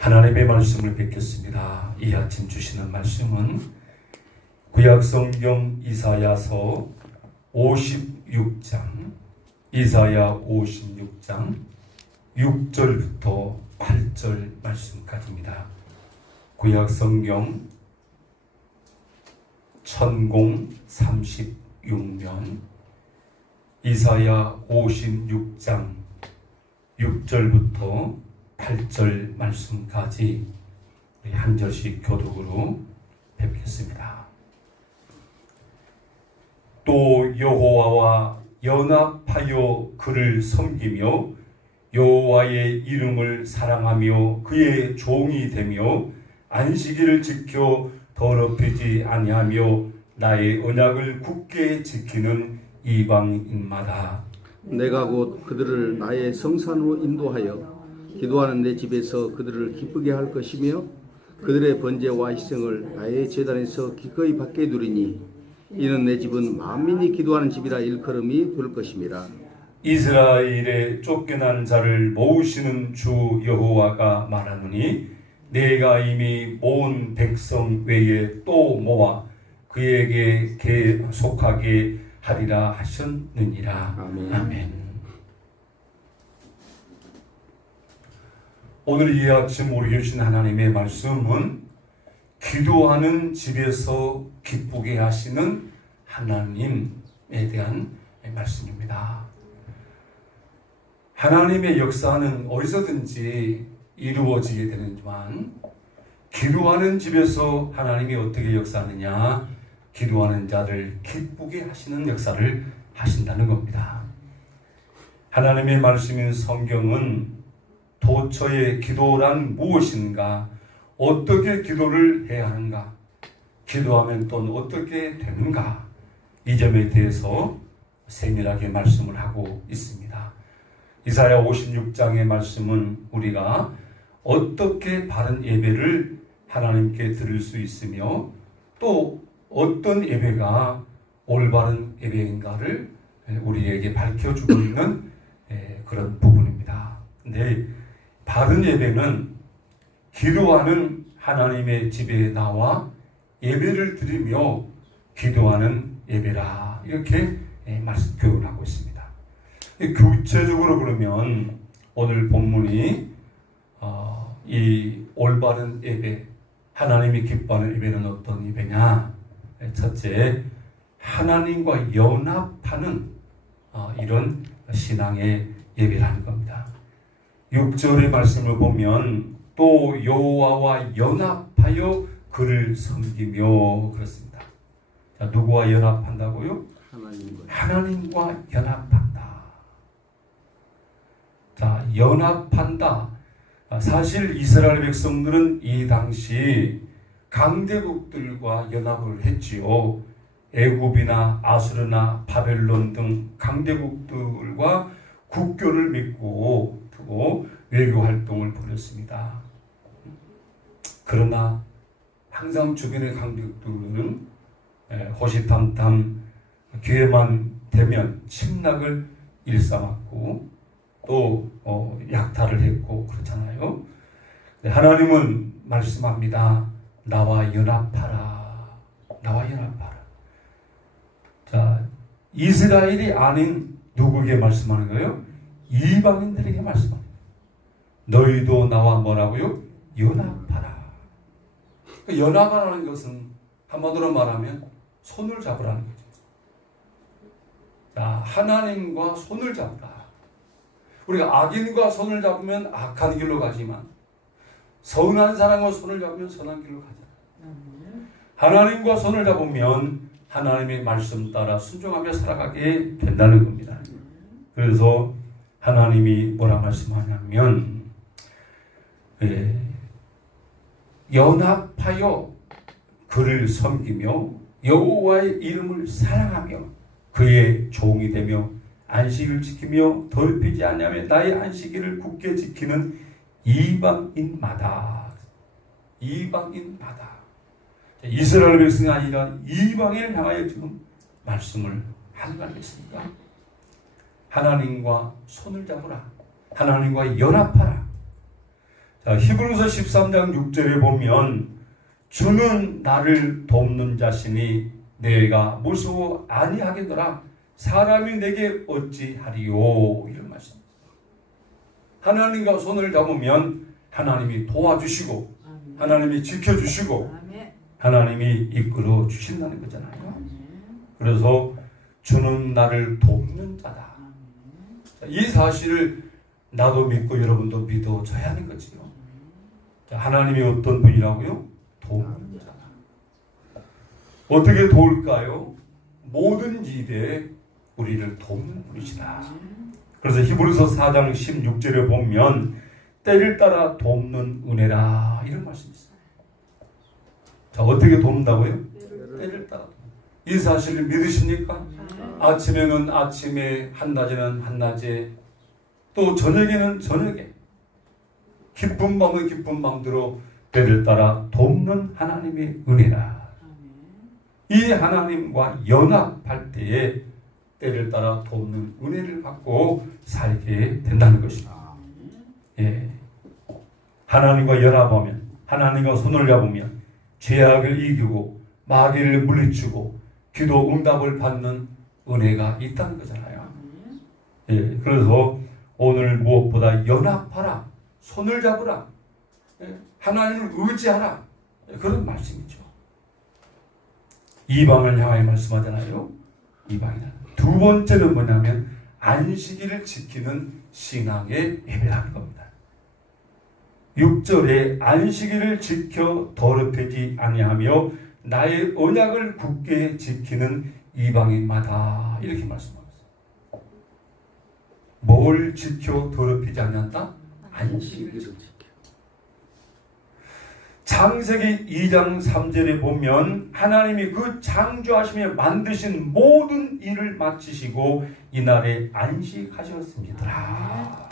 하나님의 말씀을 뵙겠습니다. 이 아침 주시는 말씀은 구약성경 이사야서 56장 이사야 56장 6절부터 8절 말씀까지입니다. 구약성경 천공 36면 이사야 56장 6절부터 8절 말씀까지 우리 한 절씩 교독으로 뵙겠습니다. 또 여호와와 연합하여 그를 섬기며 여호와의 이름을 사랑하며 그의 종이 되며 안식일을 지켜 더럽히지 아니하며 나의 언약을 굳게 지키는 이방인마다 내가 곧 그들을 나의 성산으로 인도하여 기도하는 내 집에서 그들을 기쁘게 할 것이며 그들의 번제와 희생을 나의 제단에서 기꺼이 받게 두리니 이는 내 집은 만민이 기도하는 집이라 일컬음이 될 것임이라. 이스라엘의 쫓겨난 자를 모으시는 주 여호와가 말하노니 내가 이미 모은 백성 외에 또 모아 그에게 속하게 하리라 하셨느니라. 아멘. 아멘. 오늘 이 아침 우리에게 주신 하나님의 말씀은 기도하는 집에서 기쁘게 하시는 하나님에 대한 말씀입니다. 하나님의 역사는 어디서든지 이루어지게 되는지만 기도하는 집에서 하나님이 어떻게 역사하느냐? 기도하는 자를 기쁘게 하시는 역사를 하신다는 겁니다. 하나님의 말씀인 성경은 도처의 기도란 무엇인가? 어떻게 기도를 해야 하는가? 기도하면 또 어떻게 되는가? 이 점에 대해서 세밀하게 말씀을 하고 있습니다. 이사야 56장의 말씀은 우리가 어떻게 바른 예배를 하나님께 드릴 수 있으며 또 어떤 예배가 올바른 예배인가를 우리에게 밝혀주고 있는 그런 부분입니다. 근데 바른 예배는 기도하는 하나님의 집에 나와 예배를 드리며 기도하는 예배라 이렇게 말씀 교훈하고 있습니다. 구체적으로 그러면 오늘 본문이 이 올바른 예배, 하나님이 기뻐하는 예배는 어떤 예배냐? 첫째, 하나님과 연합하는 이런 신앙의 예배라는 겁니다. 6절의 말씀을 보면 또 여호와와 연합하여 그를 섬기며 그렇습니다. 자, 누구와 연합한다고요? 하나님과 연합한다. 자, 연합한다. 사실 이스라엘 백성들은 이 당시 강대국들과 연합을 했지요. 애굽이나 아수르나 바벨론 등 강대국들과 국교를 맺고 두고 외교 활동을 벌였습니다. 그러나 항상 주변의 강대국들은 호시탐탐 기회만 되면 침략을 일삼았고 또 약탈을 했고 그렇잖아요. 하나님은 말씀합니다. 나와 연합하라. 나와 연합하라. 자, 이스라엘이 아닌 누구에게 말씀하는 거예요? 이방인들에게 말씀하는 거예요. 너희도 나와 뭐라고요? 연합하라. 연합하라는 것은 한마디로 말하면 손을 잡으라는 거죠. 자, 하나님과 손을 잡다. 우리가 악인과 손을 잡으면 악한 길로 가지만 선한 사람과 손을 잡으면 선한 길로 가잖아요. 하나님과 손을 잡으면 하나님의 말씀 따라 순종하며 살아가게 된다는 겁니다. 그래서 하나님이 뭐라 말씀하냐면 연합하여 그를 섬기며 여호와의 이름을 사랑하며 그의 종이 되며 안식을 지키며 더럽히지 아니하며 나의 안식일을 굳게 지키는 이방인마다. 이스라엘 백성이 아니라 이방인을 향하여 지금 말씀을 하는 거 아니겠습니까? 하나님과 손을 잡으라. 하나님과 연합하라. 자, 히브리서 13장 6절에 보면 주는 나를 돕는 자신이 내가 무서워 아니하겠노라. 사람이 내게 어찌하리요. 이런 말씀입니다. 하나님과 손을 잡으면 하나님이 도와주시고 하나님이 지켜주시고 하나님이 이끌어 주신다는 거잖아요. 그래서 주는 나를 돕는 자다. 이 사실을 나도 믿고 여러분도 믿어줘야 하는 거지요. 하나님이 어떤 분이라고요? 돕는 자다. 어떻게 도울까요? 모든 일에 우리를 돕는 분이시다. 그래서 히브리서 4장 16절에 보면 때를 따라 돕는 은혜라 이런 말씀이 있어요. 자, 어떻게 돕는다고요? 때를 따라. 이 사실을 믿으십니까? 아침에는 아침에, 한낮에는 한낮에, 또 저녁에는 저녁에, 기쁜 밤은 기쁜 밤대로 때를 따라 돕는 하나님의 은혜라. 이 하나님과 연합할 때에 때를 따라 돕는 은혜를 받고 살게 된다는 것입니다. 예. 하나님과 연합하면, 하나님과 손을 잡으면 죄악을 이기고 마귀를 물리치고 기도 응답을 받는 은혜가 있다는 거잖아요. 예. 그래서 오늘 무엇보다 연합하라, 손을 잡으라, 예. 하나님을 의지하라, 그런 말씀이죠. 이방을 향하여 말씀하잖아요. 이방이다. 두 번째는 뭐냐면 안식일을 지키는 신앙의 예배라는 겁니다. 6절에 안식일을 지켜 더럽히지 아니하며 나의 언약을 굳게 지키는 이방인마다 이렇게 말씀합니다. 뭘 지켜 더럽히지 않는다? 안식일을 지켜. 창세기 2장 3절에 보면 하나님이 그 창조하시며 만드신 모든 일을 마치시고 이날에 안식하셨습니다.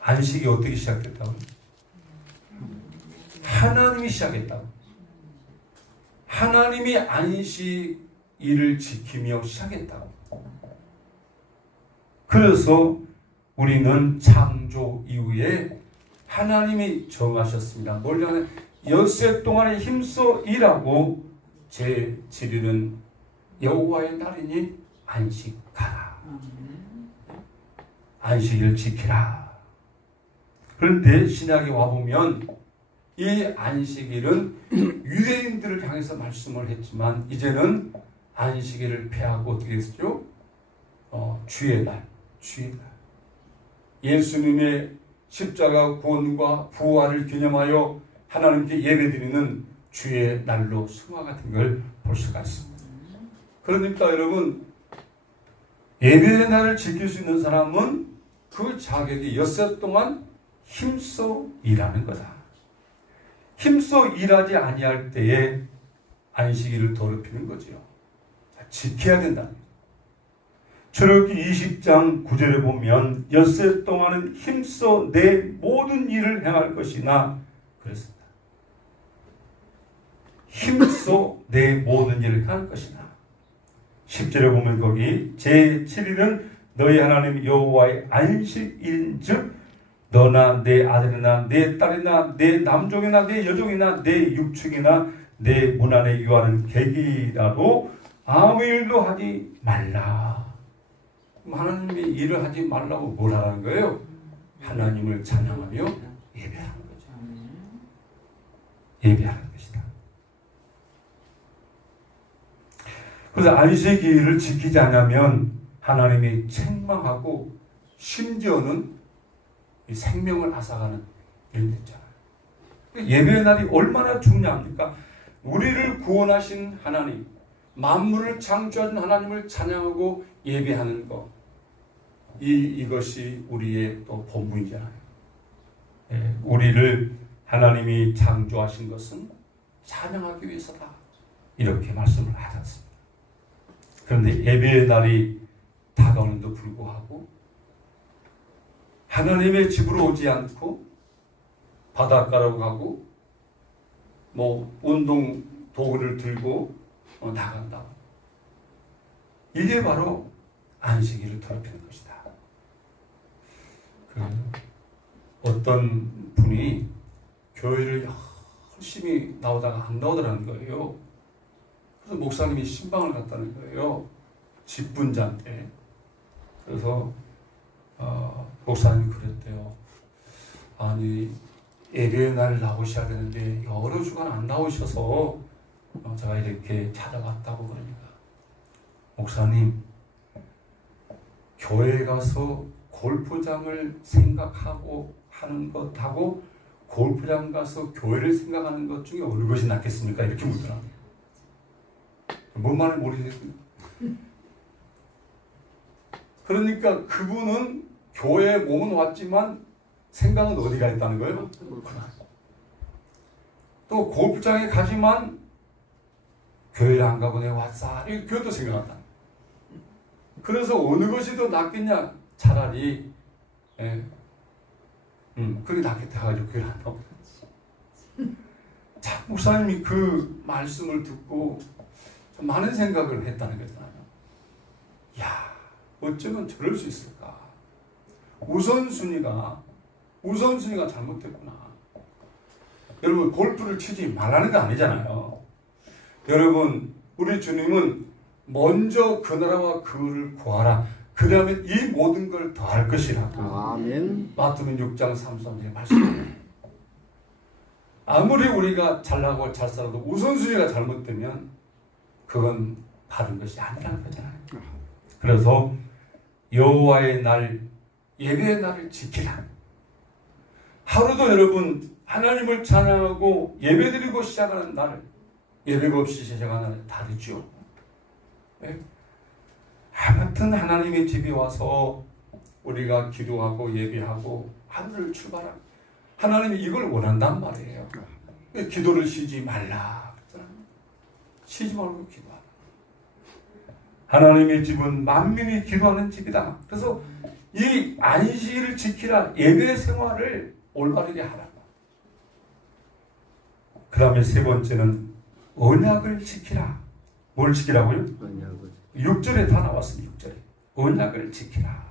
안식이 어떻게 시작됐다고? 하나님이 시작했다고. 하나님이 안식 일을 지키며 시작했다고. 그래서 우리는 창조 이후에 하나님이 정하셨습니다. 뭐냐면 엿새 동안에 힘써 일하고 제7일은 여호와의 날이니 안식하라. 안식일을 지키라. 그런데 신약에 와보면 이 안식일은 유대인들을 향해서 말씀을 했지만 이제는 안식일을 폐하고 어떻게 했죠? 주의 날. 예수님의 십자가 구원과 부활을 기념하여 하나님께 예배드리는 주의 날로 승화 같은 걸 볼 수가 있습니다. 그러니까 여러분, 예배의 날을 지킬 수 있는 사람은 그 자격이 엿새 동안 힘써 일하는 거다. 힘써 일하지 아니할 때에 안식일을 더럽히는 거지요. 지켜야 된다. 출애굽기 20장 9절에 보면 엿새 동안은 힘써 내 모든 일을 행할 것이나 그랬습니다. 힘써 내 모든 일을 행할 것이나 10절에 보면 거기 제7일은 너희 하나님 여호와의 안식일인즉 너나 내 아들이나 내 딸이나 내 남종이나 내 여종이나 내 육축이나 내 문 안에 유하는 객이라도 아무 일도 하지 말라. 하나님이 일을 하지 말라고 뭘 하라는 거예요? 하나님을 찬양하며 예배하는 거죠. 예배하는 것이다. 그래서 안식일을 지키지 않으면 하나님이 책망하고 심지어는 이 생명을 앗아가는 일이 됐잖아요. 예배의 날이 얼마나 중요합니까? 우리를 구원하신 하나님, 만물을 창조하신 하나님을 찬양하고 예배하는 것, 이것이 우리의 또 본분이잖아요. 우리를 하나님이 창조하신 것은 찬양하기 위해서다. 이렇게 말씀을 하셨습니다. 그런데 예배의 날이 다가오는데도 불구하고 하나님의 집으로 오지 않고 바닷가로 가고 운동 도구를 들고 나간다. 이게 바로 안식일을 더럽히는 것이다. 어떤 분이 교회를 열심히 나오다가 안 나오더라는 거예요. 그래서 목사님이 신방을 갔다는 거예요. 직분자한테. 그래서 목사님이 그랬대요. 아니 예배의 날 나오셔야 되는데 여러 주간 안 나오셔서 제가 이렇게 찾아왔다고. 그러니까 목사님, 교회 가서 골프장을 생각하고 하는 것하고 골프장 가서 교회를 생각하는 것 중에 어느 것이 낫겠습니까? 이렇게 묻더라고요. 뭔 말을 모르겠어요. 그러니까 그분은 교회에 몸은 왔지만 생각은 어디가 있다는 거예요? 또 골프장에 가지만 교회를 안 가고 내가 왔어. 그것도 생각한다. 그래서 어느 것이 더 낫겠냐? 차라리 그게 낫겠다 가지고 교회를 안 나오고. 자, 목사님이 그 말씀을 듣고 좀 많은 생각을 했다는 거잖아요. 야, 어쩌면 저럴 수 있을까? 우선순위가 잘못됐구나. 여러분, 골프를 치지 말라는 거 아니잖아요. 여러분, 우리 주님은 먼저 그 나라와 그를 구하라. 그 다음에 이 모든 걸 더할 것이라. 아멘. 마태복음 6장 33절의 말씀입니다. 아무리 우리가 잘나고 잘 살아도 우선순위가 잘못되면 그건 바른 것이 아니라는 거잖아요. 그래서 여호와의 날, 예배의 날을 지키라. 하루도 여러분 하나님을 찬양하고 예배드리고 시작하는 날, 예배가 없이 시작하는 날 다르죠. 네? 아무튼 하나님의 집에 와서 우리가 기도하고 예배하고 하늘을 출발하고 하나님이 이걸 원한단 말이에요. 기도를 쉬지 말라. 쉬지 말고 기도하라. 하나님의 집은 만민이 기도하는 집이다. 그래서 이 안식일을 지키라. 예배 생활을 올바르게 하라. 그 다음에 세 번째는 언약을 지키라. 뭘 지키라고요? 언약을. 6절에 다 나왔습니다. 6절에. 언약을 지키라.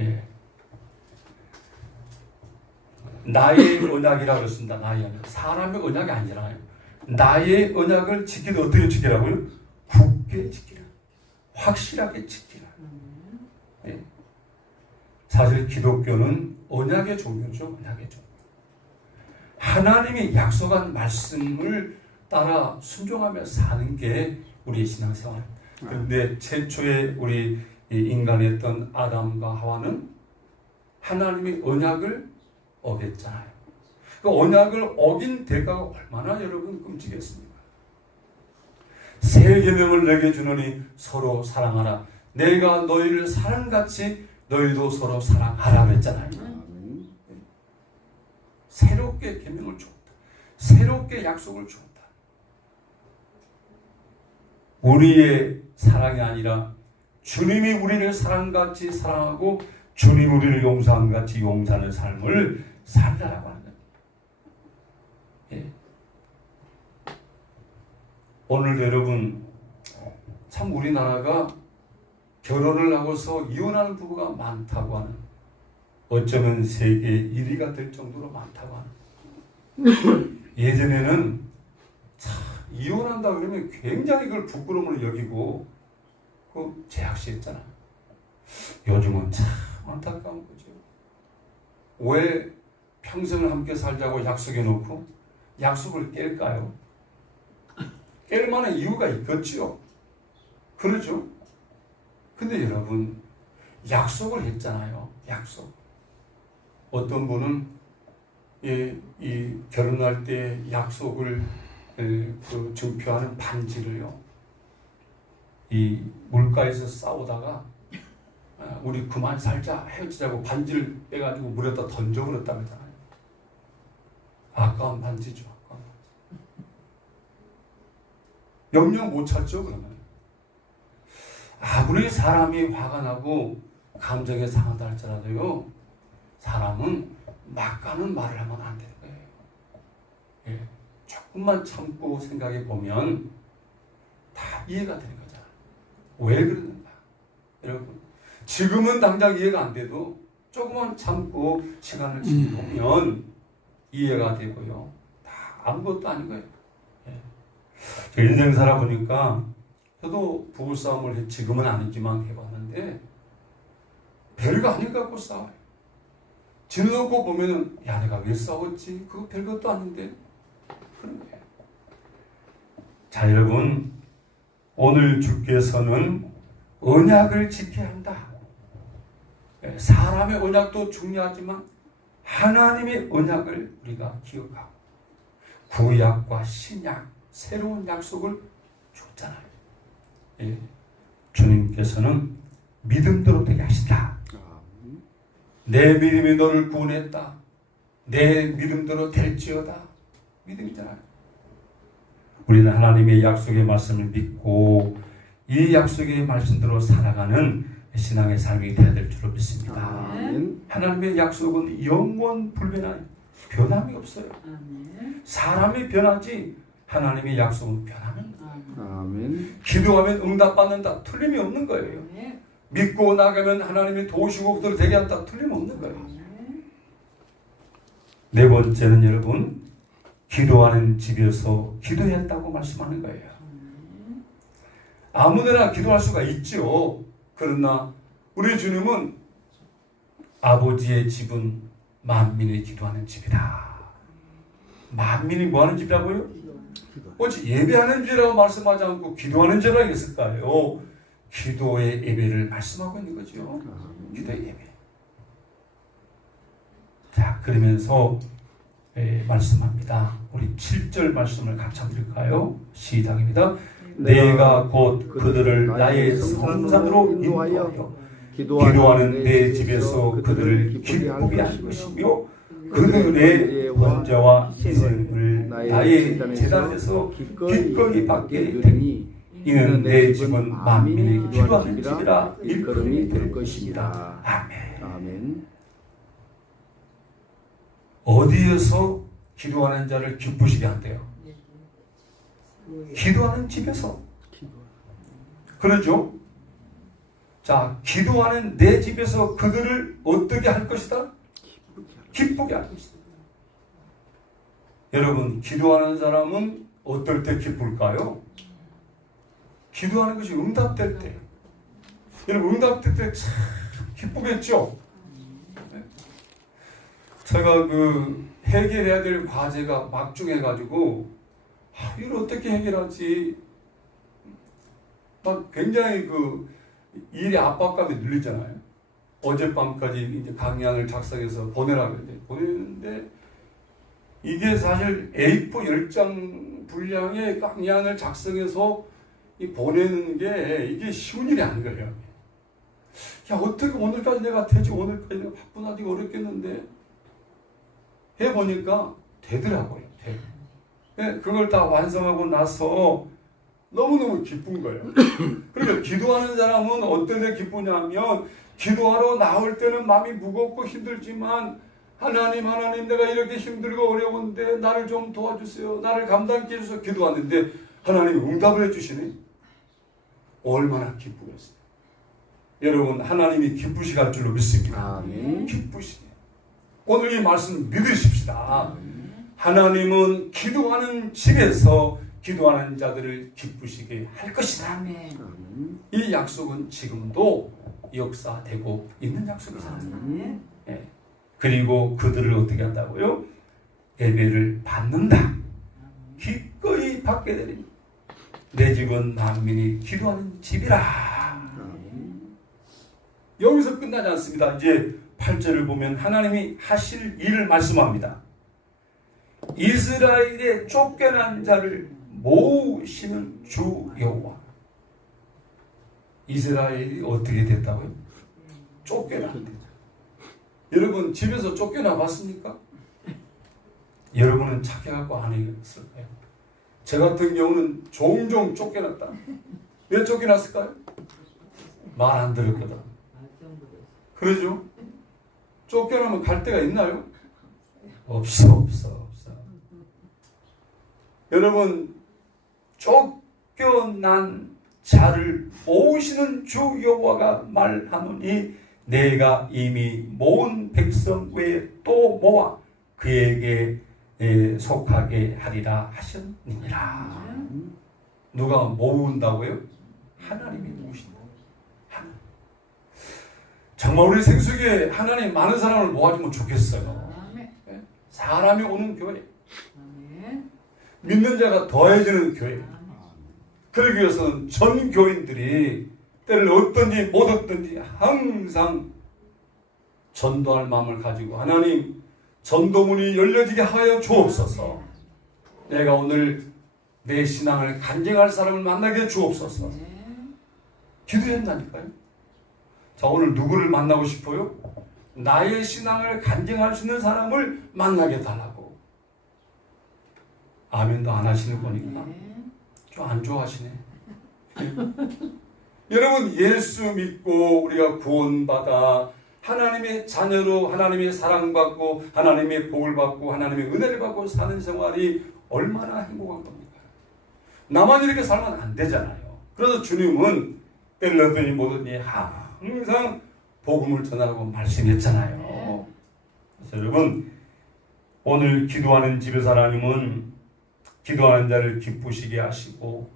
예. 나의 언약이라고 그랬습니다. 나의 언약. 사람의 언약이 아니잖아요. 나의 언약을 지키되 어떻게 지키라고요? 굳게 지키라. 확실하게 지키라. 예. 사실 기독교는 언약의 종교죠. 언약의 종교. 하나님이 약속한 말씀을 따라 순종하며 사는 게 우리의 신앙생활입니다. 그런데 최초의 우리 인간이었던 아담과 하와는 하나님의 언약을 어겼잖아요. 그 언약을 어긴 대가가 얼마나 여러분 끔찍했습니까? 새 계명을 내게 주노니 서로 사랑하라. 내가 너희를 사랑같이 너희도 서로 사랑하라 그랬잖아요. 새롭게 계명을 줬다. 새롭게 약속을 줬다. 우리의 사랑이 아니라 주님이 우리를 사랑같이 사랑하고 주님 우리를 용서한 같이 용서하는 삶을 살라라고 하는 겁니다. 예. 오늘 여러분 참 우리나라가 결혼을 하고서 이혼하는 부부가 많다고 하는, 어쩌면 세계 1위가 될 정도로 많다고 하는. 예전에는 참 이혼한다 그러면 굉장히 그걸 부끄러움을 여기고 그 제약시했잖아. 요즘은 참 안타까운 거죠. 왜 평생을 함께 살자고 약속해 놓고 약속을 깰까요? 깰 만한 이유가 있겠지요. 그러죠. 근데 여러분 약속을 했잖아요. 약속. 어떤 분은 이 결혼할 때 약속을 그 증표하는 반지를요, 이 물가에서 싸우다가 우리 그만 살자 헤어지자고 반지를 빼가지고 물에다 던져버렸다면서요. 아까운 반지죠. 아까운 반지. 영영 못 찾죠. 그러면 아무리 사람이 화가 나고 감정에 상하다 할지라도요, 사람은 막 가는 말을 하면 안 되는 거예요. 예. 조금만 참고 생각해 보면 다 이해가 되는 거잖아요. 왜 그러는가? 여러분, 지금은 당장 이해가 안 돼도 조금만 참고 시간을 지나보면 이해가 되고요. 다 아무것도 아닌 거예요. 저 인생 살아보니까 저도 부부싸움을 지금은 아니지만 해봤는데 별거 아닌 것 같고 싸워요. 지내놓고 보면은 야 내가 왜 싸웠지? 그거 별것도 아닌데 그런 거예요. 자 여러분 오늘 주께서는 언약을 지켜야 한다. 사람의 언약도 중요하지만 하나님의 언약을 우리가 기억하고 구약과 신약 새로운 약속을 줬잖아요. 예. 주님께서는 믿음대로 되게 하신다. 내 믿음이 너를 구원했다. 내 믿음대로 될지어다. 믿음이잖아요. 우리는 하나님의 약속의 말씀을 믿고 이 약속의 말씀대로 살아가는 신앙의 삶이 되어야 될 줄로 믿습니다. 아멘. 하나님의 약속은 영원 불변한 변함이 없어요. 사람이 변하지 하나님의 약속은 변함이 아멘. 기도하면 응답받는다. 틀림이 없는 거예요. 믿고 나가면 하나님이 도우시고 그들을 되게 한다. 틀림 없는 거예요. 네 번째는 여러분 기도하는 집에서 기도해야 한다고 말씀하는 거예요. 아무데나 기도할 수가 있죠. 그러나 우리 주님은 아버지의 집은 만민이 기도하는 집이다. 만민이 뭐하는 집이라고요? 어찌 예배하는 집이라고 말씀하지 않고 기도하는 집이라고 했을까요? 기도의 예배를 말씀하고 있는 거죠. 기도의 예배. 자 그러면서 말씀합니다. 우리 7절 말씀을 같이 한번 읽을까요? 시작입니다. 내가 곧 그들을 나의 성산으로 인도하여 기도하는 내 집에서 그들을 기쁘게 할 것이며 그들의 번제와 희생을 나의 제단에서 기꺼이 받게 되니 이는 내 집은 만민이 기도하는 집이라 일컬음이 될 것입니다. 아멘. 아멘. 어디에서 기도하는 자를 기쁘시게 한대요? 기도하는 집에서. 그러죠? 자, 기도하는 내 집에서 그들을 어떻게 할 것이다? 기쁘게 할 것이다. 여러분, 기도하는 사람은 어떨 때 기쁠까요? 기도하는 것이 응답될 때. 여러분, 응답될 때 참 기쁘겠죠? 제가 해결해야 될 과제가 막중해가지고 이걸 어떻게 해결하지? 막 굉장히 일의 압박감이 늘리잖아요. 어젯밤까지 이제 강의안을 작성해서 보내라고 했는데 보냈는데 이게 사실 A4 10장 분량의 강의안을 작성해서 보내는 게 이게 쉬운 일이 아닌 거예요. 야 어떻게 오늘까지 내가 되지? 오늘까지 내가 바쁘나지 어렵겠는데 해보니까 되더라고요. 그걸 다 완성하고 나서 너무너무 기쁜 거예요. 그러니까 기도하는 사람은 어떤 데 기쁘냐면 기도하러 나올 때는 마음이 무겁고 힘들지만 하나님 내가 이렇게 힘들고 어려운데 나를 좀 도와주세요. 나를 감당케 해주셔서 기도하는데 하나님이 응답을 해주시네. 얼마나 기쁘겠어요. 여러분 하나님이 기쁘시게 할 줄로 믿습니다. 아멘. 기쁘시게. 오늘 이 말씀 믿으십시다. 하나님은 기도하는 집에서 기도하는 자들을 기쁘시게 할 것이다. 아멘. 이 약속은 지금도 역사되고 있는 약속이잖아요. 예. 그리고 그들을 어떻게 한다고요? 예배를 받는다. 기꺼이 받게 되니 내 집은 만민이 기도하는 집이라. 여기서 끝나지 않습니다. 이제 8절을 보면 하나님이 하실 일을 말씀합니다. 이스라엘의 쫓겨난 자를 모으시는 주 여호와. 이스라엘이 어떻게 됐다고요? 쫓겨난 자. 여러분 집에서 쫓겨나 봤습니까? 여러분은 착해갖고 안 했을 거예요. 제 같은 경우는 종종 쫓겨났다. 왜 쫓겨났을까요? 말 안 들었거든. 그러죠? 쫓겨나면 갈 데가 있나요? 없어. 여러분 쫓겨난 자를 모으시는 주 여호와가 말하노니 내가 이미 모은 백성 외에 또 모아 그에게 속하게 하리라 하셨느니라. 누가 모은다고요? 하나님이 모으신다. 하나님. 정말 우리 생수에 하나님 많은 사람을 모아주면 좋겠어요. 사람이 오는 교회, 믿는 자가 더해지는 교회. 그러기 위해서는 전 교인들이 때를 얻든지 못 얻든지 항상 전도할 마음을 가지고 하나님 전도문이 열려지게 하여 주옵소서. 내가 오늘 내 신앙을 간증할 사람을 만나게 주옵소서. 기도한다니까요. 자, 오늘 누구를 만나고 싶어요? 나의 신앙을 간증할 수 있는 사람을 만나게 달라고. 아멘도 안 하시는 거니까 좀 안 좋아하시네. 여러분, 예수 믿고 우리가 구원받아 하나님의 자녀로 하나님의 사랑받고 하나님의 복을 받고 하나님의 은혜를 받고 사는 생활이 얼마나 행복한 겁니까? 나만 이렇게 살면 안 되잖아요. 그래서 주님은 때를 얻으니 못 얻으니 항상 복음을 전하라고 말씀했잖아요. 그래서 여러분, 오늘 기도하는 집에서 하나님은 기도하는 자를 기쁘시게 하시고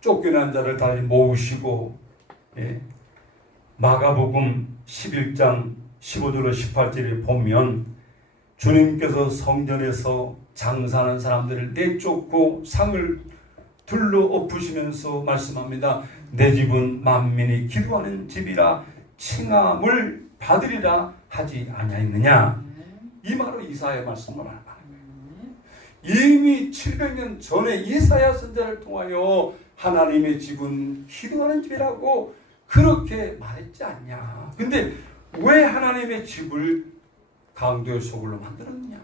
쫓겨난 자를 다시 모으시고, 마가복음 11장 15절로 18절에 보면 주님께서 성전에서 장사하는 사람들을 내쫓고 상을 둘러 엎으시면서 말씀합니다. 내 집은 만민이 기도하는 집이라 칭함을 받으리라 하지 아니하였느냐. 이 말로 이사야 말씀을 하는 거예요. 이미 700년 전에 이사야 선지자를 통하여 하나님의 집은 기도하는 집이라고 그렇게 말했지 않냐. 근데 왜 하나님의 집을 강도의 소굴로 만들었냐.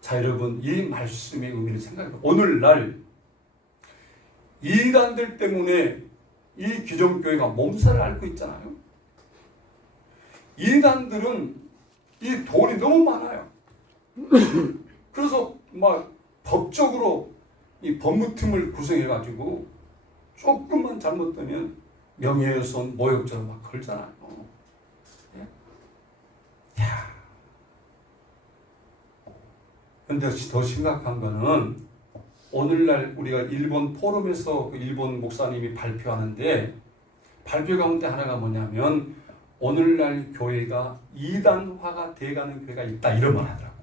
자, 여러분, 이 말씀의 의미를 생각해보세요. 오늘날 이단들 때문에 이 기존교회가 몸살을 앓고 있잖아요. 이단들은 이 돈이 너무 많아요. 그래서 막 법적으로 이 법무팀을 구성해가지고 조금만 잘못되면 명예훼손, 모욕죄로 막 걸잖아요. 근데 더 심각한 거는 오늘날 우리가 일본 포럼에서 그 일본 목사님이 발표하는데 발표 가운데 하나가 뭐냐면 오늘날 교회가 이단화가 돼가는 교회가 있다 이런 말 하더라고요.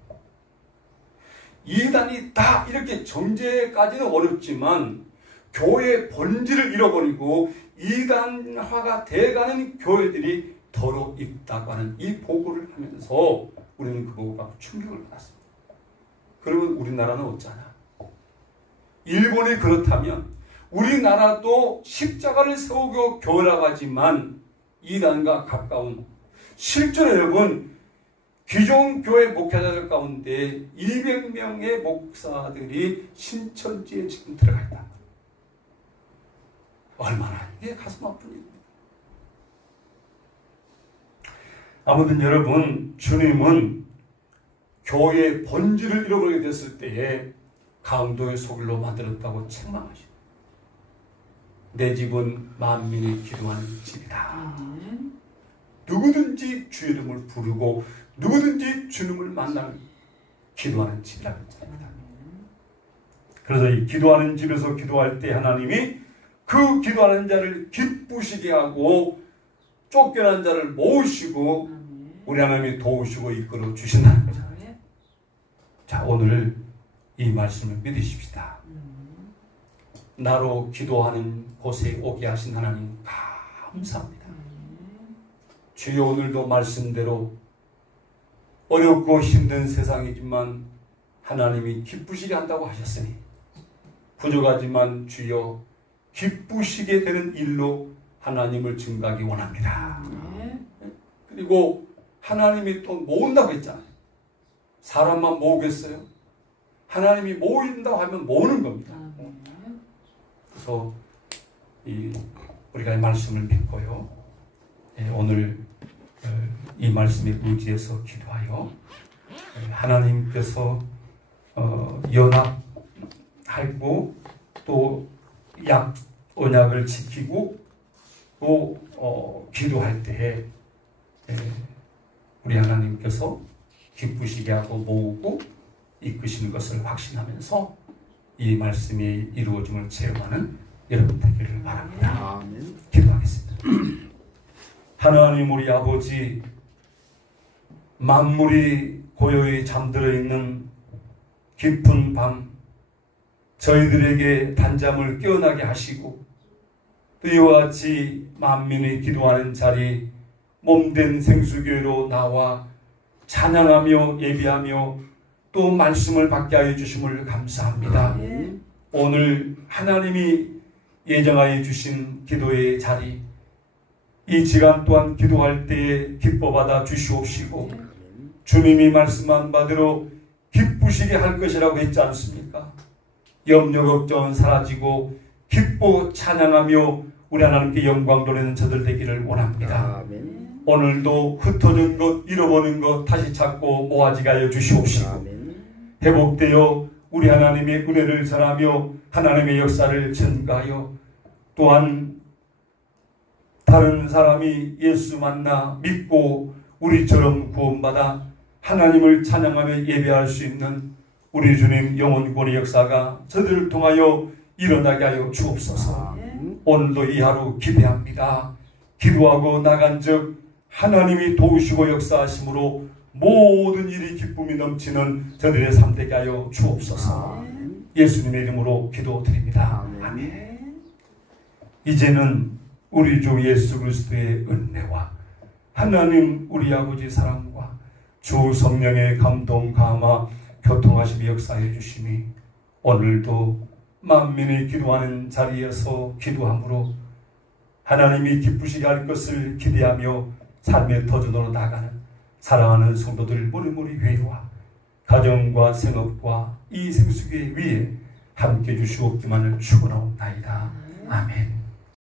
이단이 다 이렇게 정죄까지는 어렵지만 교회의 본질을 잃어버리고 이단화가 돼가는 교회들이 더러 있다고 하는 이 보고를 하면서 우리는 그 보고가 충격을 받았습니다. 그러면 우리나라는 어쩌나? 일본이 그렇다면 우리나라도 십자가를 세우고 교회라가지만 이단과 가까운, 실제로 여러분 기존 교회 목회자들 가운데 200명의 목사들이 신천지에 지금 들어가 있다. 얼마나 이게 가슴 아픈 일입니다. 아무튼 여러분, 주님은 교회의 본질을 잃어버리게 됐을 때에 강도의 소굴로 만들었다고 책망하시고, 내 집은 만민이 기도하는 집이다. 누구든지 주 이름을 부르고 누구든지 주님을 만나는 기도하는 집이라고 했습니다. 그래서 이 기도하는 집에서 기도할 때 하나님이 그 기도하는 자를 기쁘시게 하고 쫓겨난 자를 모으시고 우리 하나님이 도우시고 이끌어 주신다는 거죠. 자, 오늘 이 말씀을 믿으십시다. 나로 기도하는 곳에 오게 하신 하나님 감사합니다. 주여, 오늘도 말씀대로 어렵고 힘든 세상이지만 하나님이 기쁘시게 한다고 하셨으니 부족하지만 주여 기쁘시게 되는 일로 하나님을 증거하기 원합니다. 그리고 하나님이 또 모은다고 했잖아요. 사람만 모으겠어요? 하나님이 모인다고 하면 모으는 겁니다. 그래서 우리가 이 말씀을 믿고요. 오늘 이 말씀에 의지해서 기도하여 하나님께서 연합하고 또 언약을 지키고 또 기도할 때에 우리 하나님께서 기쁘시게 하고 모으고 이끄시는 것을 확신하면서 이 말씀이 이루어짐을 체험하는 여러분 되기를 바랍니다. 아멘. 기도하겠습니다. 하나님 우리 아버지, 만물이 고요히 잠들어 있는 깊은 밤 저희들에게 단잠을 깨어나게 하시고 또 이와 같이 만민이 기도하는 자리 몸된 생수교회로 나와 찬양하며 예비하며 또 말씀을 받게 하여 주심을 감사합니다. 오늘 하나님이 예정하여 주신 기도의 자리, 이 시간 또한 기도할 때에 기뻐받아 주시옵시고 주님이 말씀한 바대로 기쁘시게 할 것이라고 했지 않습니까? 염려 걱정은 사라지고 기뻐 찬양하며 우리 하나님께 영광 돌리는 저들 되기를 원합니다. 아멘. 오늘도 흩어진 것, 잃어버린 것 다시 찾고 모아지게 하여 주시옵시고 아멘. 회복되어 우리 하나님의 은혜를 전하며 하나님의 역사를 전가하여 또한 다른 사람이 예수 만나 믿고 우리처럼 구원받아 하나님을 찬양하며 예배할 수 있는 우리 주님 영원권의 역사가 저들을 통하여 일어나게 하여 주옵소서. 오늘도 이 하루 기대합니다. 기도하고 나간 적 하나님이 도우시고 역사하심으로 모든 일이 기쁨이 넘치는 저들의 삶 되게 하여 주옵소서. 예수님의 이름으로 기도드립니다. 아멘. 이제는 우리 주 예수 그리스도의 은혜와 하나님 우리 아버지 사랑과 주 성령의 감동 감화 교통하심이 역사해 주심이 오늘도 만민이 기도하는 자리에서 기도함으로 하나님이 기쁘시게 할 것을 기대하며 삶의 터전으로 나가는 사랑하는 성도들 무리무리 회와 가정과 생업과 이 생수계 위에 함께 주시옵기만을 축원하옵나이다. 아멘.